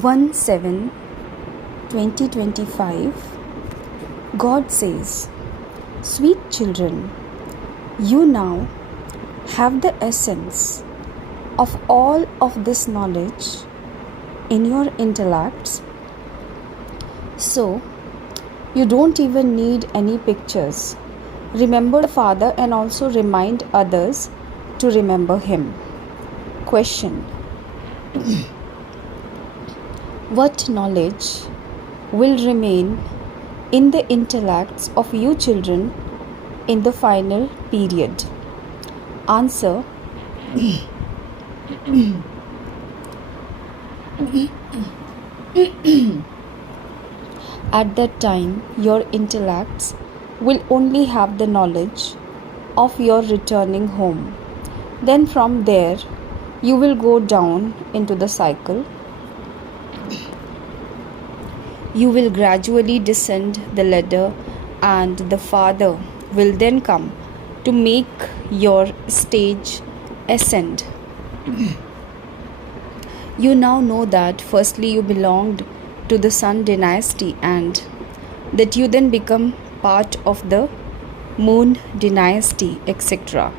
1/7/2025, God says, "Sweet children, you now have the essence of all of this knowledge in your intellects, so you don't even need any pictures. Remember Father and also remind others to remember Him." Question: what knowledge will remain in the intellects of you children in the final period? Answer: at that time, your intellects will only have the knowledge of your returning home. Then from there, you will go down into the cycle. You will gradually descend the ladder, and the Father will then come to make your stage ascend. You now know that firstly you belonged to the Sun dynasty and that you then become part of the Moon dynasty, etc.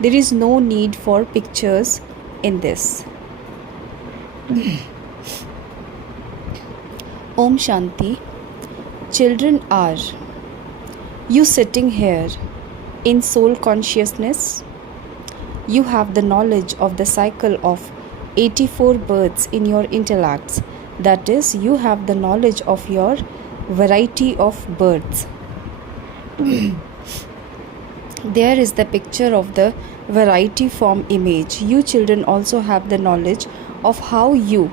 There is no need for pictures in this. Om Shanti. Children, are you sitting here in soul consciousness? You have the knowledge of the cycle of 84 births in your intellects. That is, you have the knowledge of your variety of births. There is the picture of the variety form image. You children also have the knowledge of how you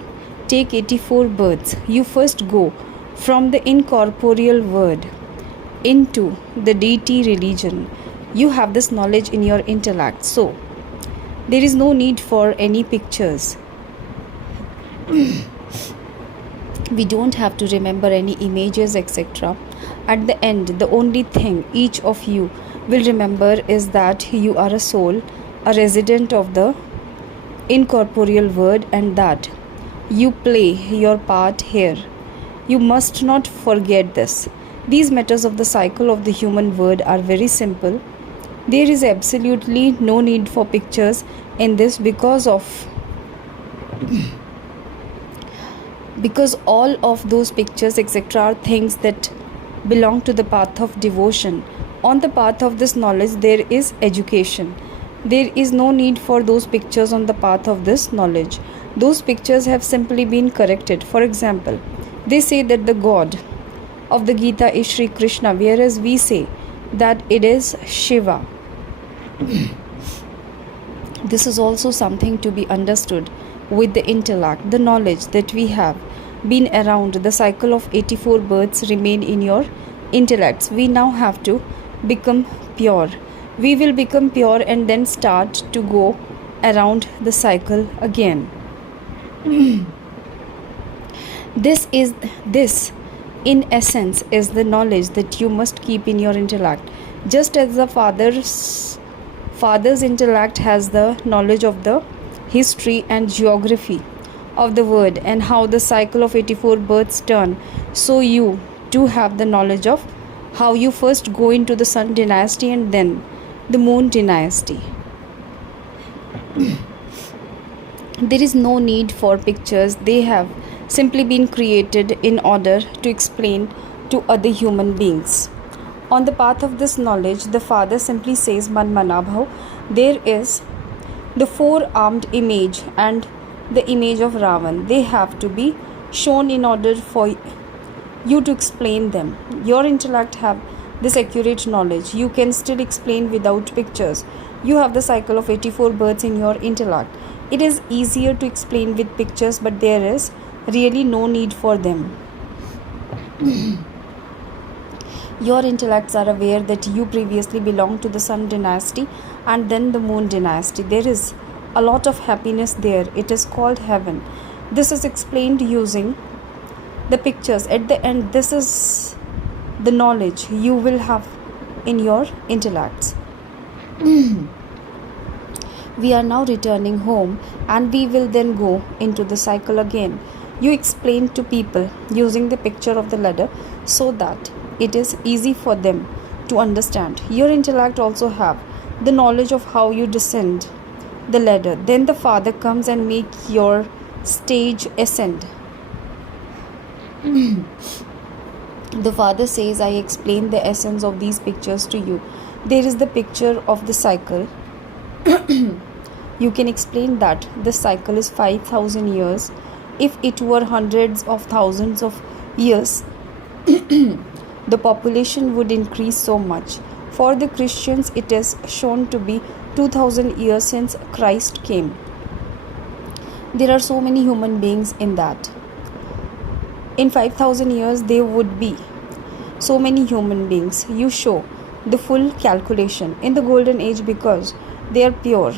take 84 births. You first go from the incorporeal world into the deity religion. You have this knowledge in your intellect. So, there is no need for any pictures. We don't have to remember any images, etc. At the end, the only thing each of you will remember is that you are a soul, a resident of the incorporeal world, and that you play your part here. You must not forget this. These matters of the cycle of the human world are very simple. There is absolutely no need for pictures in this because all of those pictures, etc., are things that belong to the path of devotion. On the path of this knowledge, there is education. There is no need for those pictures on the path of this knowledge. Those pictures have simply been corrected. For example, they say that the God of the Gita is Sri Krishna, whereas we say that it is Shiva. This is also something to be understood with the intellect. The knowledge that we have been around, the cycle of 84 births remain in your intellects. We now have to become pure. We will become pure and then start to go around the cycle again. This in essence is the knowledge that you must keep in your intellect. Just as the father's intellect has the knowledge of the history and geography of the world and how the cycle of 84 births turn, so you too have the knowledge of how you first go into the Sun dynasty and then the Moon dynasty. There is no need for pictures. They have simply been created in order to explain to other human beings. On the path of this knowledge, the Father simply says, Man Manabhav. There is the four-armed image and the image of Ravan. They have to be shown in order for you to explain them. Your intellect have this accurate knowledge. You can still explain without pictures. You have the cycle of 84 births in your intellect. It is easier to explain with pictures, but there is really no need for them. Your intellects are aware that you previously belonged to the Sun dynasty and then the Moon dynasty. There is a lot of happiness there. It is called heaven. This is explained using the pictures. At the end, this is the knowledge you will have in your intellects. We are now returning home and we will then go into the cycle again. You explain to people using the picture of the ladder so that it is easy for them to understand. Your intellect also have the knowledge of how you descend the ladder. Then the Father comes and make your stage ascend. The Father says, I explain the essence of these pictures to you. There is the picture of the cycle. You can explain that the cycle is 5,000 years. If it were hundreds of thousands of years, the population would increase so much. For the Christians, it is shown to be 2,000 years since Christ came. There are so many human beings in that. In 5,000 years, there would be so many human beings. You show the full calculation. In the golden age, because they are pure,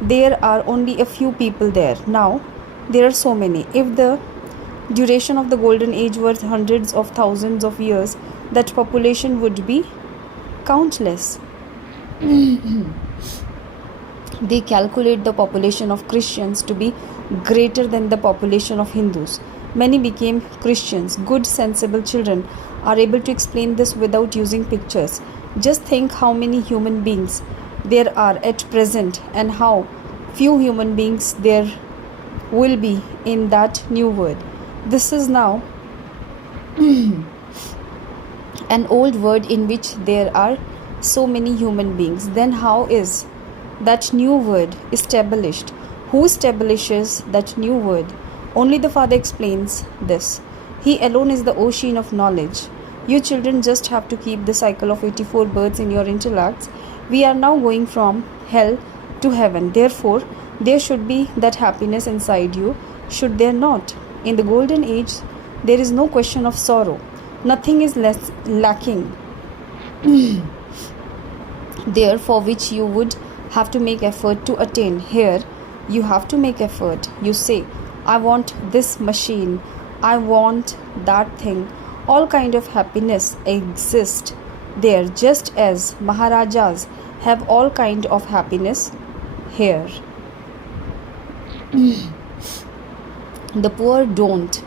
there are only a few people there. Now, there are so many. If the duration of the golden age were hundreds of thousands of years, that population would be countless. They calculate the population of Christians to be greater than the population of Hindus. Many became Christians. Good, sensible children are able to explain this without using pictures. Just think how many human beings there are at present and how few human beings there will be in that new world. This is now an old word in which there are so many human beings. Then how is that new word established? Who establishes that new word? Only the Father explains this. He alone is the ocean of knowledge. You children just have to keep the cycle of 84 births in your intellects. We are now going from hell to heaven. Therefore, there should be that happiness inside you, should there not? In the golden age, there is no question of sorrow. Nothing is less lacking there for which you would have to make effort to attain. Here, you have to make effort. You say, I want this machine, I want that thing. All kind of happiness exist there, just as Maharajas have all kind of happiness here. The poor don't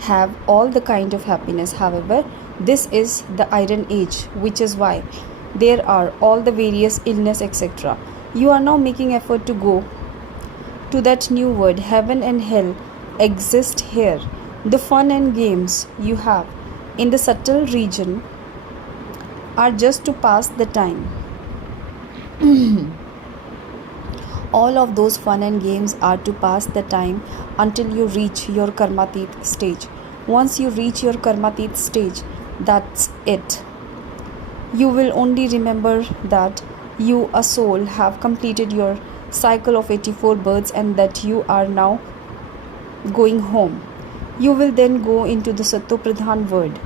have all the kind of happiness. However, this is the iron age, which is why there are all the various illness, etc. You are now making effort to go to that new world. Heaven and hell exist here. The fun and games you have in the subtle region are just to pass the time. All of those fun and games are to pass the time until you reach your karmatit stage. Once you reach your karmatit stage, that's it. You will only remember that you, a soul, have completed your cycle of 84 births and that you are now going home. You will then go into the Satopradhan world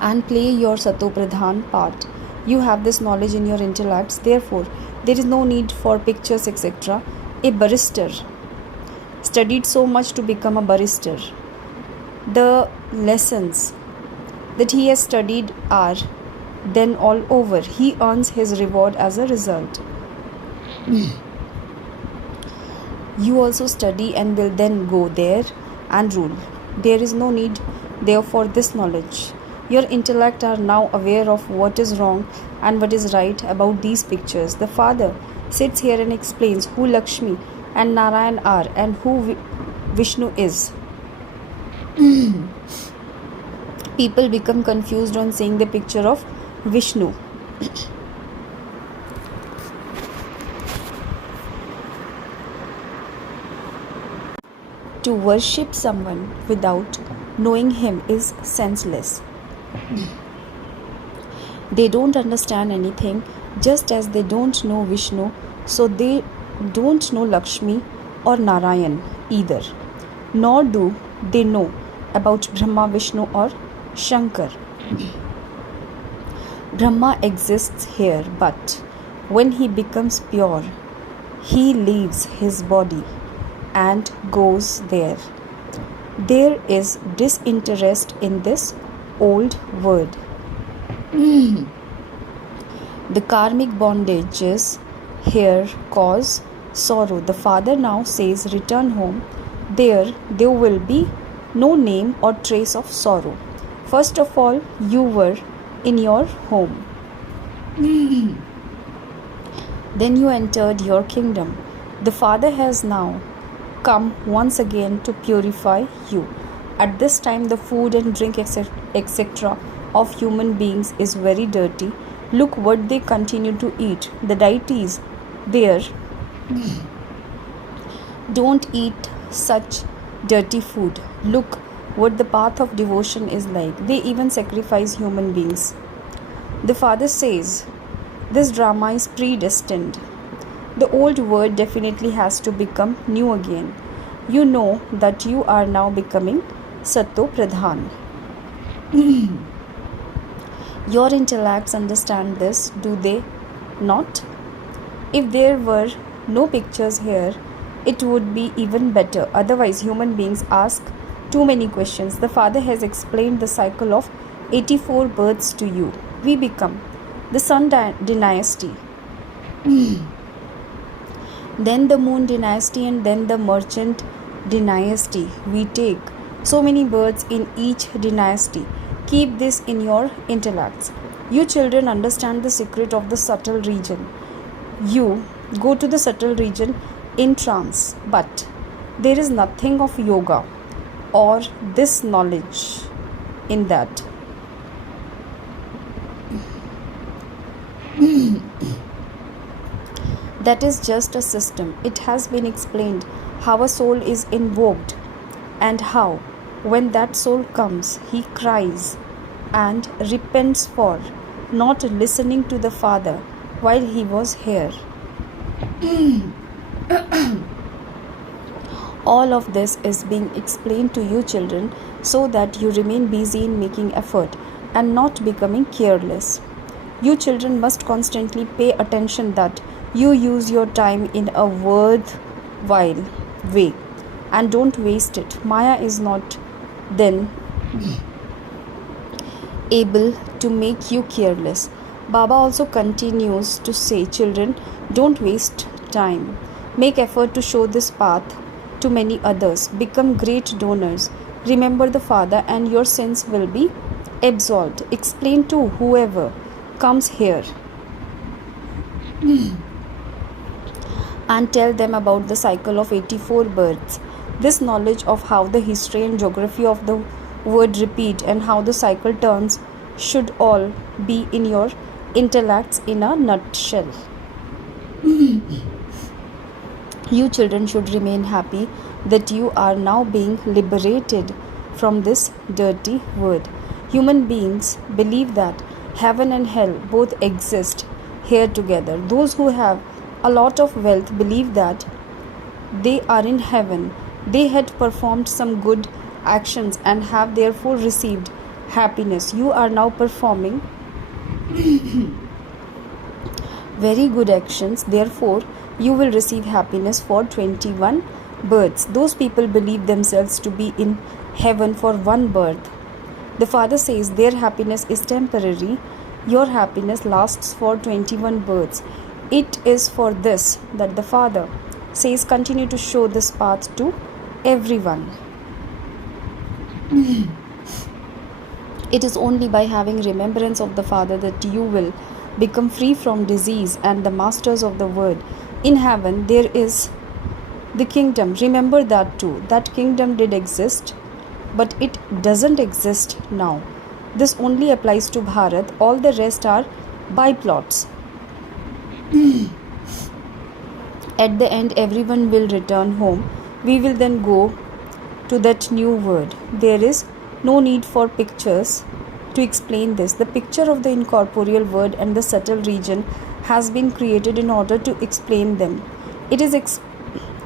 and play your Satopradhan part. You have this knowledge in your intellects, therefore there is no need for pictures, etc. A barrister studied so much to become a barrister. The lessons that he has studied are then all over. He earns his reward as a result. You also study and will then go there and rule. There is no need therefore this knowledge. Your intellect are now aware of what is wrong and what is right about these pictures. The Father sits here and explains who Lakshmi and Narayan are and who Vishnu is. People become confused on seeing the picture of Vishnu. To worship someone without knowing him is senseless. They don't understand anything, just as they don't know Vishnu, so they don't know Lakshmi or Narayan either. Nor do they know about Brahma, Vishnu or Shankar. Brahma exists here, but when he becomes pure, he leaves his body and goes there. There is disinterest in this old world. The karmic bondages here cause sorrow. The father now says, return home. There will be no name or trace of sorrow. First of all, you were in your home. Then you entered your kingdom. The Father has now come once again to purify you. At this time, the food and drink, etc., of human beings is very dirty. Look what they continue to eat. The deities there don't eat such dirty food. Look what the path of devotion is like. They even sacrifice human beings. The Father says, this drama is predestined. The old word definitely has to become new again. You know that you are now becoming Satto Pradhan. Your intellects understand this, do they not? If there were no pictures here, it would be even better. Otherwise, human beings ask too many questions. The Father has explained the cycle of 84 births to you. We become the Sun dynasty, then the Moon dynasty, and then the Merchant dynasty. We take so many births in each dynasty. Keep this in your intellects. You children understand the secret of the subtle region. You go to the subtle region in trance, but there is nothing of yoga or this knowledge in that. That is just a system. It has been explained how a soul is invoked and how, when that soul comes, he cries and repents for not listening to the Father while he was here. All of this is being explained to you children so that you remain busy in making effort and not becoming careless. You children must constantly pay attention that you use your time in a worthwhile way and don't waste it. Maya is not then able to make you careless. Baba also continues to say, children, don't waste time. Make effort to show this path to many others. Become great donors. Remember the Father and your sins will be absolved. Explain to whoever comes here and tell them about the cycle of 84 births. This knowledge of how the history and geography of the word repeat and how the cycle turns should all be in your intellects in a nutshell. You children should remain happy that you are now being liberated from this dirty word. Human beings believe that heaven and hell both exist here together. Those who have a lot of wealth believe that they are in heaven. They had performed some good actions and have therefore received happiness. You are now performing very good actions, therefore you will receive happiness for 21 births. Those people believe themselves to be in heaven for one birth. The Father says their happiness is temporary. Your happiness lasts for 21 births. It is for this that the Father says continue to show this path to everyone. It is only by having remembrance of the Father that you will become free from disease and the masters of the word. In heaven there is the kingdom. Remember that too. That kingdom did exist, but it doesn't exist now. This only applies to Bharat. All the rest are byplots. At the end, everyone will return home. We will then go to that new word. There is no need for pictures to explain this. The picture of the incorporeal word and the subtle region has been created in order to explain them. It is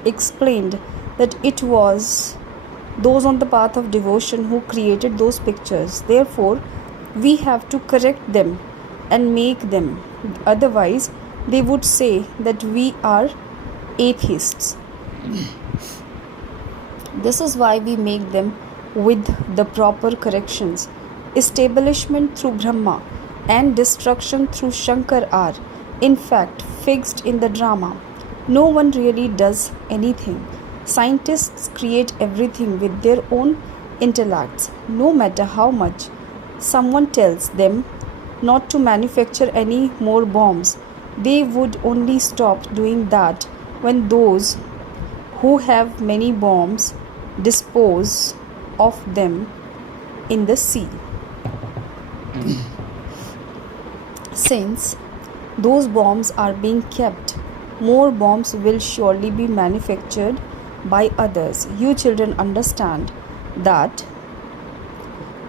explained that it was those on the path of devotion who created those pictures. Therefore, we have to correct them and make them. Otherwise, they would say that we are atheists. This is why we make them with the proper corrections. Establishment through Brahma and destruction through Shankar are, in fact, fixed in the drama. No one really does anything. Scientists create everything with their own intellects, no matter how much someone tells them not to manufacture any more bombs. They would only stop doing that when those who have many bombs dispose of them in the sea. Since those bombs are being kept, more bombs will surely be manufactured by others. You children understand that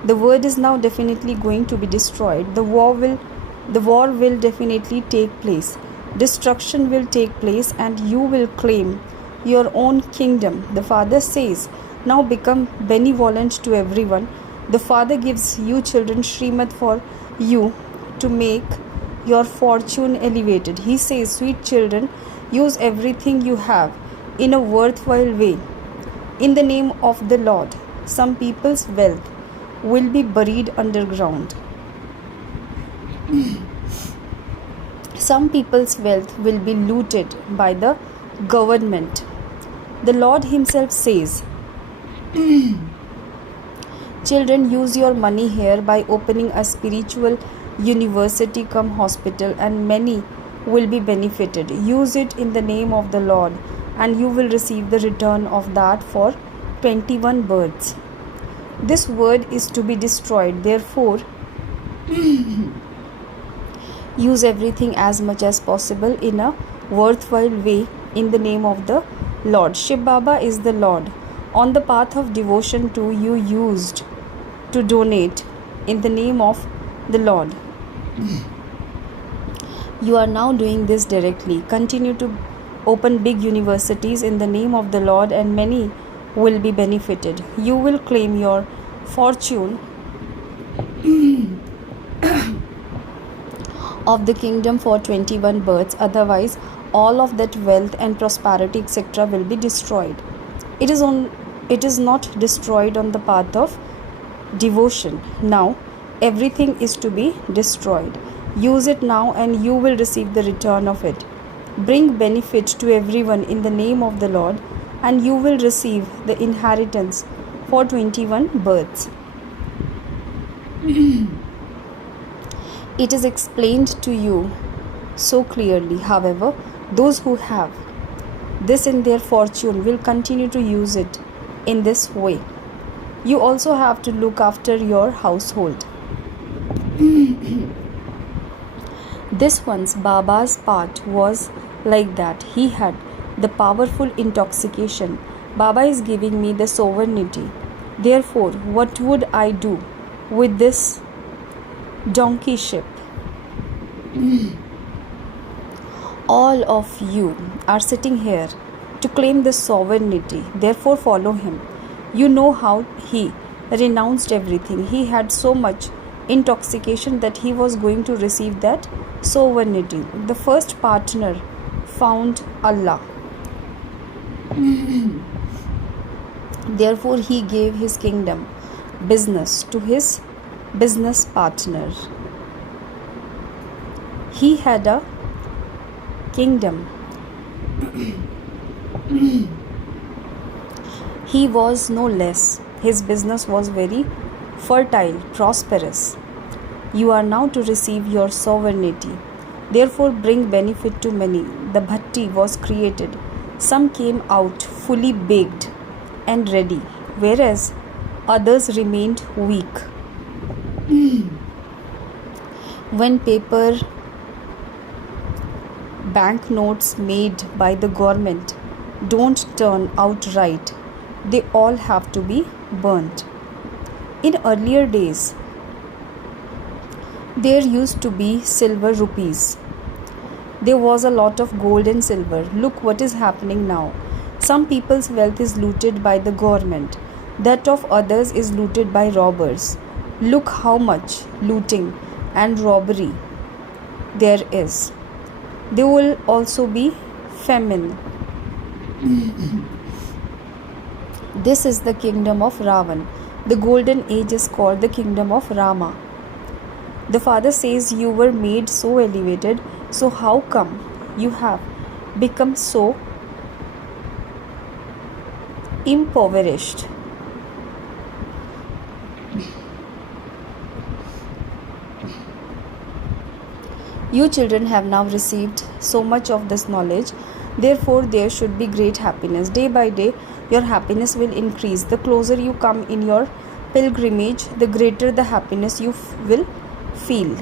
the world is now definitely going to be destroyed. The war will definitely take place. Destruction will take place and you will claim your own kingdom. The Father says, now become benevolent to everyone. The Father gives you children Srimad for you to make your fortune elevated. He says, sweet children, use everything you have in a worthwhile way. In the name of the Lord, some people's wealth will be buried underground. Some people's wealth will be looted by the government. The Lord Himself says, children, use your money here by opening a spiritual university come hospital, and many will be benefited. Use it in the name of the Lord, and you will receive the return of that for 21 births. This word is to be destroyed. Therefore, use everything as much as possible in a worthwhile way in the name of the Lord. Shiv Baba is the Lord. On the path of devotion too, you used to donate in the name of the Lord. You are now doing this directly. Continue to open big universities in the name of the Lord, and many will be benefited. You will claim your fortune of the kingdom for 21 births. Otherwise, all of that wealth and prosperity, etc., will be destroyed. It is not destroyed on the path of devotion. Now, everything is to be destroyed. Use it now, and you will receive the return of it. Bring benefit to everyone in the name of the Lord, and you will receive the inheritance for 21 births. It is explained to you so clearly. However, those who have this in their fortune will continue to use it in this way. You also have to look after your household. This once Baba's part was like that. He had the powerful intoxication. Baba is giving me the sovereignty. Therefore, what would I do with this donkeyship? All of you are sitting here to claim this sovereignty. Therefore, follow him. You know how he renounced everything. He had so much intoxication that he was going to receive that sovereignty. The first partner found Allah. Therefore, he gave his kingdom, business, to his business partner. He had a kingdom. He was no less. His business was very fertile, prosperous. You are now to receive your sovereignty. Therefore, bring benefit to many. The bhatti was created. Some came out fully baked and ready, whereas others remained weak. When paper banknotes made by the government don't turn out right, they all have to be burnt. In earlier days, there used to be silver rupees. There was a lot of gold and silver. Look what is happening now. Some people's wealth is looted by the government. That of others is looted by robbers. Look how much looting and robbery there is. There will also be famine. This is the kingdom of Ravan. The golden age is called the kingdom of Rama. The Father says you were made so elevated, so how come you have become so impoverished. You children have now received so much of this knowledge. Therefore, there should be great happiness. Day by day, your happiness will increase. The closer you come in your pilgrimage, the greater the happiness you will feel.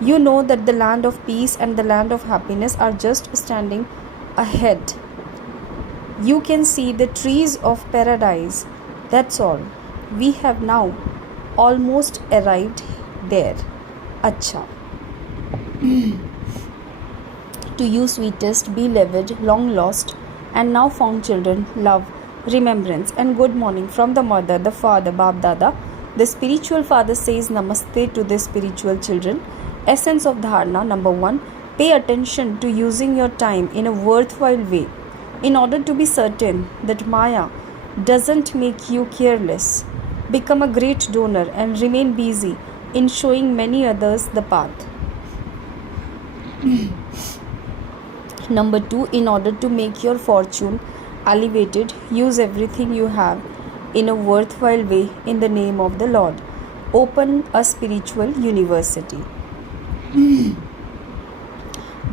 You know that the land of peace and the land of happiness are just standing ahead. You can see the trees of paradise. That's all. We have now almost arrived there. Acha. To you, sweetest, beloved, long lost, and now found children, love, remembrance, and good morning from the mother, the father, Bab Dada. The spiritual father says Namaste to the spiritual children. Essence of Dharana, number 1. Pay attention to using your time in a worthwhile way in order to be certain that Maya doesn't make you careless. Become a great donor and remain busy in showing many others the path. Number 2. In order to make your fortune elevated, use everything you have in a worthwhile way in the name of the Lord. Open a spiritual university.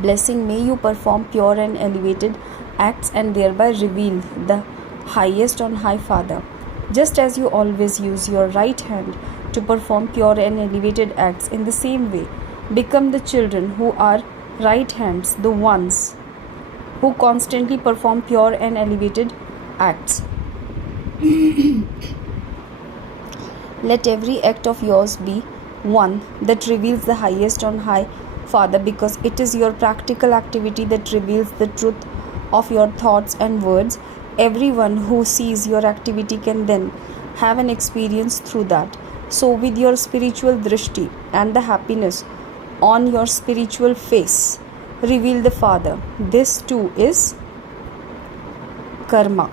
Blessing, may you perform pure and elevated acts and thereby reveal the highest on high, Father. Just as you always use your right hand to perform pure and elevated acts, in the same way, become the children who are right hands, the ones who constantly perform pure and elevated acts. Let every act of yours be one that reveals the highest on high, Father, because it is your practical activity that reveals the truth of your thoughts and words. Everyone who sees your activity can then have an experience through that. So with your spiritual drishti and the happiness on your spiritual face, reveal the Father. This too is karma.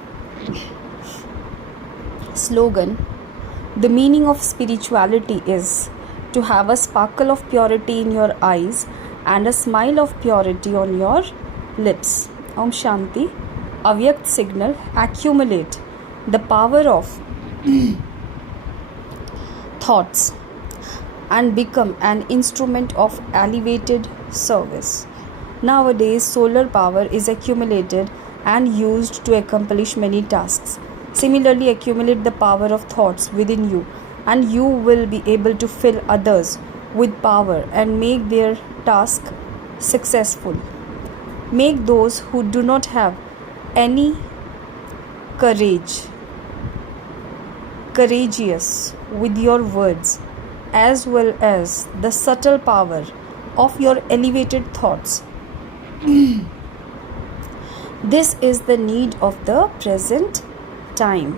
Slogan. The meaning of spirituality is to have a sparkle of purity in your eyes and a smile of purity on your lips. Om Shanti. Avyakt signal. Accumulate the power of thoughts and become an instrument of elevated service. Nowadays, solar power is accumulated and used to accomplish many tasks. Similarly, accumulate the power of thoughts within you, and you will be able to fill others with power and make their task successful. Make those who do not have any courageous with your words, as well as the subtle power of your elevated thoughts. This is the need of the present time.